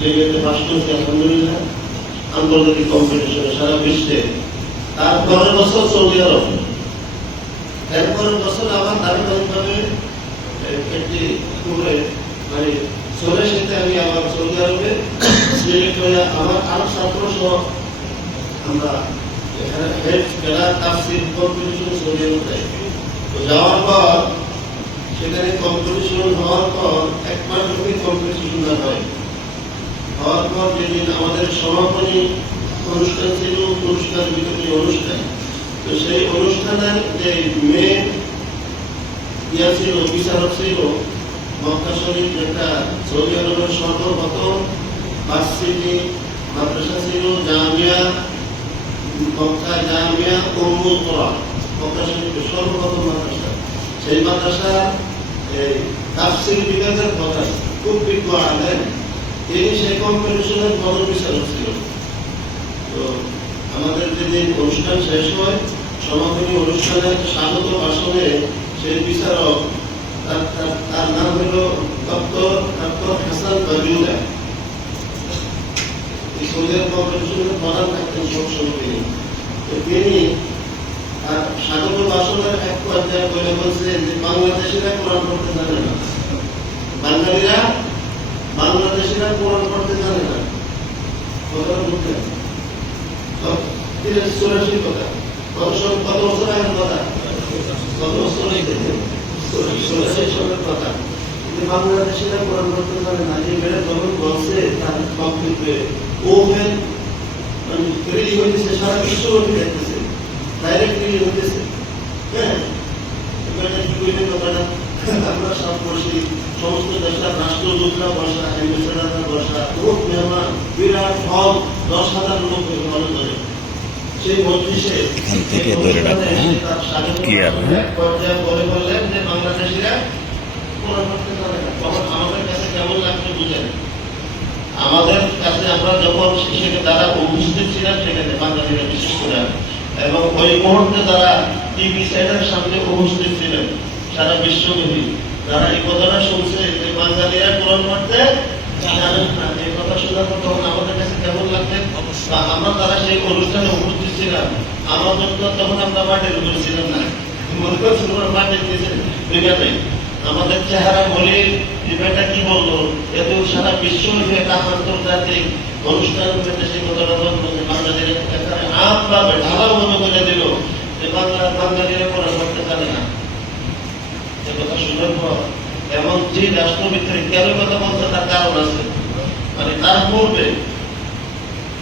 লেভেলে পাশ করছি আলহামদুলিল্লাহ আন্তর্জাতিক কম্পিটিশনে সারা বিশ্বে। তারপরের বছর সৌদি আরব। এরপরের বছর আবার ধারাবাহিকভাবে একটি ট্যুরে মানে চলে সেতে আমি আবার সৌদি আরবে। সিলেক্ট হয়ে আমার আরও ছাত্র সহ আমরা এখানে হেড মেলা তাফসির কম্পিটিশন সৌদি আরবে যাই। যাওয়ার পর, সেখানে কম্পিটিশন হওয়ার পর এক মাস ব্যাপী কম্পিটিশন হয়। হওয়ার পর যেদিন আমাদের সমাপনী অনুষ্ঠান ছিল, পুরস্কার বিতরণী অনুষ্ঠান। তো সেই অনুষ্ঠানের যে মেন ইয়া ছিল, বিচারক ছিল, মক্কা শরীফ একটা সৌদি আরবের সর্বপ্রথম ভার্সিটি মাদ্রাসা ছিল, জামিয়া, মক্কা জামিয়া, উম্মুল কোরআন। মক্কা শরীফের সর্বপ্রথম মাদ্রাসা। সেই মাদ্রাসা এই তাফসির বিভাগের প্রধান খুব বিজ্ঞ আলেন তিনি সেই কম্পিটিশনের বড় বিচারক ছিল তো আমাদের যেদিন অনুষ্ঠান শেষ হয়, সমাপনী অনুষ্ঠানের স্বাগত ভাষণে সেই বিচারক, তার নাম হলো ডক্টর ডক্টর হাসান বাবিউলা এই সৌদি কম্পিটিশনের প্রধান থাকতেন সবসময় তিনি স্বাগত এক পর্যায়ে বলে বলছে যে বাংলাদেশিরা কোরআন পড়তে জানে না। বাঙালিরা বাংলাদেশিরা কোরআন পড়তে জানে না কথাটা বুঝলেন তিনি চুরাশি কথা। কত কত বছর আগের কথা। কত বছর আগে? সালের কথা। কিন্তু বাংলাদেশিরা কোরআন পড়তে জানে না এই মেয়েরা যখন বলছে তার বক্তব্যে ও মেন হ্যাঁ? এবারে কি কইলেন কথাটা? আমরা সব বসি। বসা খুব মেহমান বিরাট হল দশ হাজার লোক ভালো করে এখান থেকে ধরে রাখো, হ্যাঁ? কি আর, হ্যাঁ? আমাদের কাছে আমরা যখন সেখানে তারা উপস্থিত ছিলাম সেখানে বাঙালিরা বিশেষ করে। এবং ওই মুহূর্তে তারা টিভি সেটের সামনে উপস্থিত ছিলেন সারা বিশ্বব্যাপী। যারা এই কথাটা শুনছে যে বাঙালিরা কোরআন পড়তে জানেন না। এই কথা শোনার তখন আমাদের বা আমরা তারা সেই অনুষ্ঠানে উপস্থিত ছিলাম। আমাদের তো তখন আমরা মাঠের উপরে ছিলাম না। মনে করছেন ওরা গিয়েছেন বিজ্ঞানে আমাদের চেহারা বলে এটা কি বলল? এত সারা বিশ্ব একটা আন্তর্জাতিক অনুষ্ঠান হয়েছে। সেই কথাটা বলল বাংলাদেশের আমভাবে ঢালাও ভাবে বলে দিল। যে বাংলা বাঙালিরা পড়া করতে পারে না। এ কথা শোনার পর এমন যে রাষ্ট্রবিত্রে কেন কথা বলছে তার কারণ আছে। মানে তার পূর্বে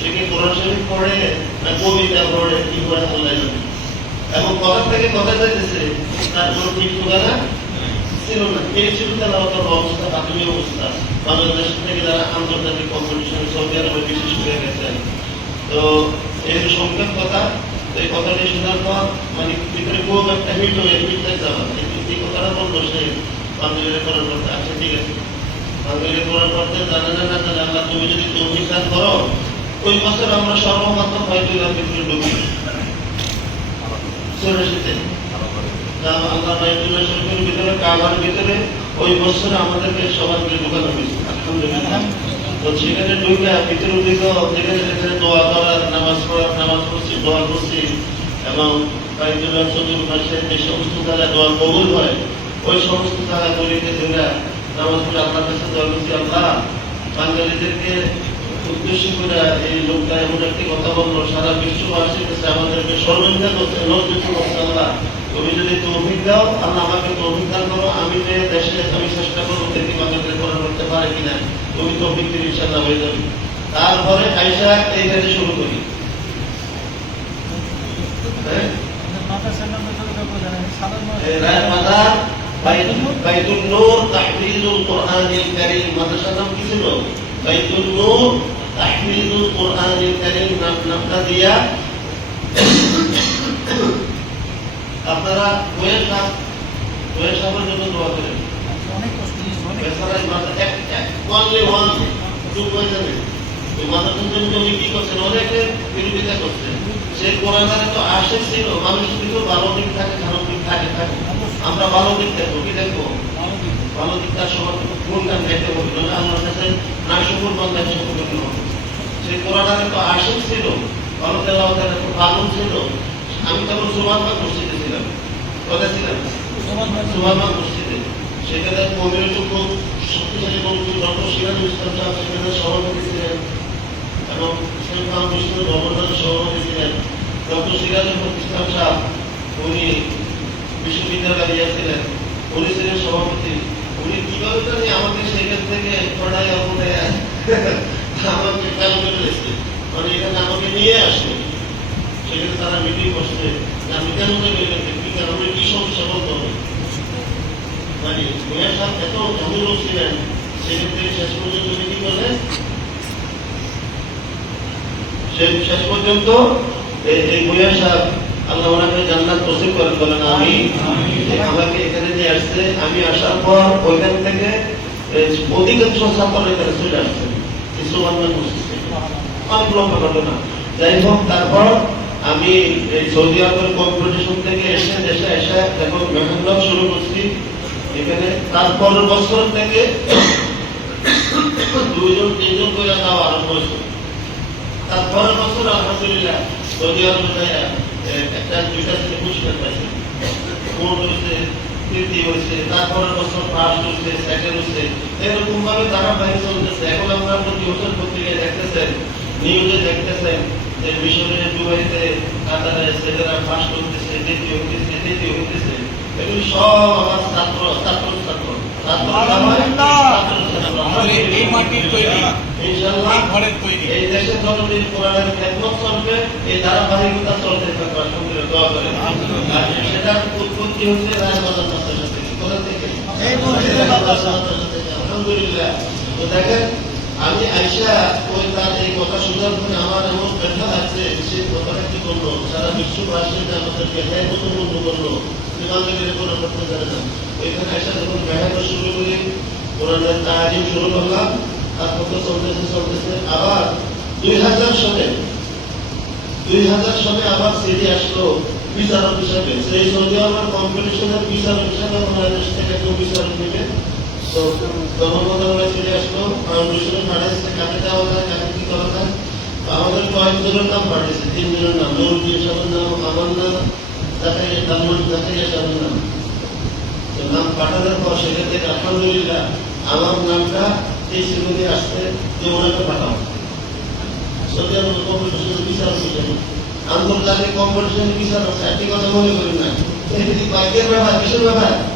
সে কি পড়ে না কবিতা পড়ে? কি করে আল্লাহ জানে। এবং কথা থেকে কথা যাইতেছে, তার কোনো ঠিক ঠিকানা ছিল না। এই ছিল তারা অবস্থা প্রাথমিক অবস্থা। বাংলাদেশ থেকে যারা আন্তর্জাতিক কম্পিটিশনে সৌদি আরবে বিশেষ হয়ে গেছেন। তো যে সংক্ষেপ কথা এই কথাটি শোনার পর মানে ভিতরে খুব একটা হিট হয়ে হিটতে যাওয়া। এই- কথাটা বলল সে বাঙালির করার করতে আচ্ছা ঠিক আছে। বাঙালির করার করতে জানে না না জানে, আল্লাহ তুমি যদি তুমি করো ওই বছর আমরা হয়তো এর ভিতরে ঢুকি চৌরাশিতে বাইতুল্লাহ চতুর্মাসে যে সমস্ত জায়গায় দোয়া কবুল হয়, ওই সমস্ত জায়গাগুলিতে নামাজ পড়ে আল্লাহর কাছে দোয়া উদ্দেশ্য করে এই লোকটা এমন একটি কথা বলল, সারা বিশ্ববাসীর কাছে আমাদেরকে সর্বনিন্দা করছে লজ্জিত করছে আল্লাহ তুমি যদি তৌফিক দাও, আল্লাহ আমাকে তৌফিক দান করো, আমি যে দেশে আমি চেষ্টা করব দেখি বাঙালিদের করা করতে পারে কিনা, তুমি তৌফিক দিলে ইনশাল্লাহ হয়ে যাবে। তারপরে আইসা এই কাজে শুরু করি। হ্যাঁ? বাইতুল নূর তাহফিজুল কোরআনিল কারীম। মাদ্রাসার নাম কি ছিল? বাইতুল নূর তাহমিদুল কোরআনুল কারীম নাম নামটা দিয়া আপনারা ওয়েব সাহেব ওয়েব সাহেবের জন্য দোয়া করেন। এক এক ওই কি করছেন? অনেকে বিরোধিতা করছেন। কোরআনের তো ছিল মানুষ কিন্তু ভালো দিক থাকে খারাপ দিক থাকে থাকে। আমরা ভালো দিক দেখব কি দেখব? ভালো দিকটা সবার কোনটা দেখতে হবে না আল্লাহর কাছে না শুকুর বান্দা শুকুর হবে সেই কোরআনের তো আশেক ছিল ভালো তেলাও তারা খুব ভালো ছিল। আমি তখন সুমানবাগ মসজিদে ছিলাম। কোথায় ছিলাম? সুমানবাগ মসজিদে সেখানে কমিউনিটি খুব শক্তিশালী বন্ধু ডক্টর সিরাজ ইসলাম সাহেব সেখানে সভাপতি ছিলেন এবং ইসলাম ফাউন্ডেশনের গভর্নর সভাপতি ছিলেন। ডক্টর সিরাজ ইসলাম সাহেব উনি বিশ্ববিদ্যালয়ে গিয়েছিলেন উনি ছিলেন সভাপতি। উনি কীভাবে জানি আমাকে সেখান থেকে পড়াই আমাকে আমাকে চালু করে দিয়েছে মানে এখানে আমাকে নিয়ে আসবে সেখানে তারা মিটিং বসবে আমি কেন দেবে কি কারণে কি সমস্যা বলতে হবে। মানে মেয়ের সাহেব এত ঝামেলা ছিলেন সেক্ষেত্রে শেষ পর্যন্ত কি করলেন? শেষ পর্যন্ত এই মুয়া সাহেব আল্লাহ ওনাকে জান্নাত নসিব করে বলেন, আমি আমাকে এখানে নিয়ে আসছে। আমি আসার পর ওইখান থেকে অধিকাংশ ছাত্র এখানে চলে আসছে। কিছু বাংলা অনেক যাই হোক তারপর আমি সৌদি আরবের কম্পিটিশন থেকে এসে, দেশে এসে এখন মেহনত শুরু করছি এখানে। তারপরের বছর থেকে দুইজন, তিনজন করে যাওয়া আরম্ভ হয়েছে। তারপরের বছর আলহামদুলিল্লাহ সৌদি আরবে একটা দুইটা পুরস্কার তারপরের বছর হচ্ছে সেকেন্ড হচ্ছে এরকম ভাবে ধারাবাহিক চলতেছে এখন আমরা প্রতি বছর পত্রিকায় দেখতেছেন নিউজে দেখতেছেন যে মিশনের দুবাইতে কাতারে ছেলেরা ফার্স্ট হইতেছে দ্বিতীয় হইতেছে এগুলি সব আমার ছাত্র ছাত্র। ছাত্র আমাদের এই মাটির তৈরি। এই ঘরের তৈরি। এই দেশের জনগণ কোরআনের খেদমত চলবে এই ধারাবাহিকতা চলতে থাকবে আলহামদুলিল্লাহ দোয়া করেন আর সেটার উৎপত্তি হচ্ছে রায়বাজার মাদ্রাসা থেকে কোথা থেকে এই মসজিদের মাদ্রাসা। মাদ্রাসা আলহামদুলিল্লাহ তো দেখেন আমি আইসা ওই তার কথা শোনার পরে আমার এমন ব্যথা লাগছে সে কথাটা কি করল সারা বিশ্ববাসী যে আমাদেরকে হ্যাঁ নতুন বন্ধু করল বিমানকে কোনো করতে জানে না। ওইখানে আইসা যখন মেহাটা শুরু করি কোরআনের তাজিম শুরু করলাম, তারপর তো চলতেছে চলতেছে। আবার দুই হাজার সালে, দুই হাজার সালে আবার সিডি আসলো বিচারক হিসাবে। সেই সৌদি আরবের কম্পিটিশনের বিচারক হিসাবে বাংলাদেশ থেকে কেউ বিচারক নেবে। আমার আলহামদুলিল্লাহ আমার নামটা এই সেগুলি আসতে যে ওনাকে পাঠাও সৌদি আরব কম্পিটিশনের বিচারক হিসেবে আন্তর্জাতিক কম্পিটিশনের বিচারক একটি কথা মনে করি না। ভাগ্যের ব্যাপার, কিসের ব্যাপার?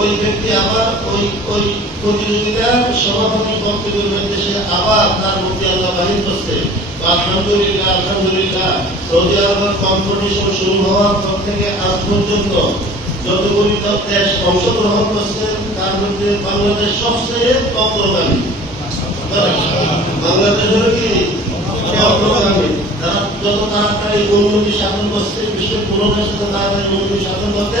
ওই ব্যক্তি আবার ওই ওই প্রতিযোগিতার সভাপতি বক্তব্যের নির্দেশে আবার তার মুক্তি আল্লাহ বাহির করছে। মধ্যে বাংলাদেশ তারা যত তাড়াতাড়ি করছে, বিশ্বের কোনো দেশে তো তাড়াতাড়ি উন্নতি সাধন করতে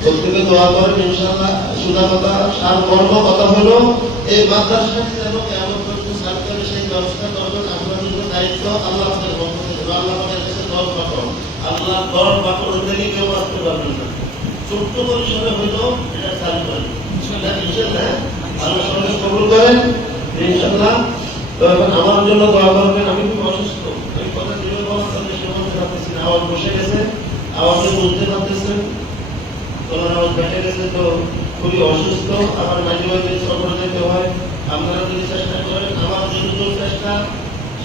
প্রত্যেকে দোয়া করেন, ইনশাআল্লাহ সুদা কথা। বর্ব কথা হলো, এই যেন সেই ব্যবস্থা করবেন আপনার জন্য দায়িত্ব আল্লাহ দল পাথর থেকে কেউ আসতে পারবেন না। ছোট্ট পরিসরে এটা চালু করেন ইনশাল্লাহ আল্লাহ সঙ্গে কবুল করেন ইনশাল্লাহ আমার জন্য দোয়া করবেন, আমি খুব অসুস্থ। এই কথা দিলে বলার সঙ্গে সে বসে গেছে আওয়াজে বুঝতে পারতেছেন। গেছে তো খুবই অসুস্থ আমার মাঝে মাঝে সফর যেতে হয় আপনারা যদি চেষ্টা করেন আমার জন্য চেষ্টা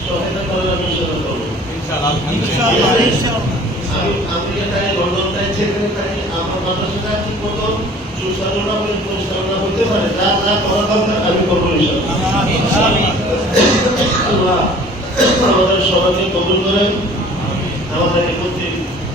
সহায়তা করেন আমি করব থাকি আমার মাদ্রাসাটা ঠিক মতো সুচারুটা করে পরিচালনা হতে পারে। যা যা করা দরকার আমি করব আমাদের সবাইকে কবুল করেন। আমাদের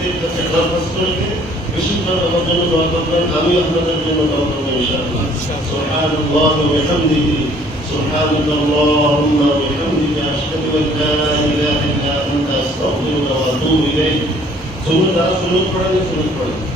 প্রত্যেক কাছে দরখাস্ত রেখে বিশেষভাবে আমার জন্য দোয়া করবেন আমি আপনাদের জন্য দোয়া করবো ইনশাআল্লাহ سبحان الله وبحمده سبحانك اللهم وبحمدك أشهد أن لا إله إلا أنت أستغفرك وأتوب إليك سنة سنة قرآن سنة قرآن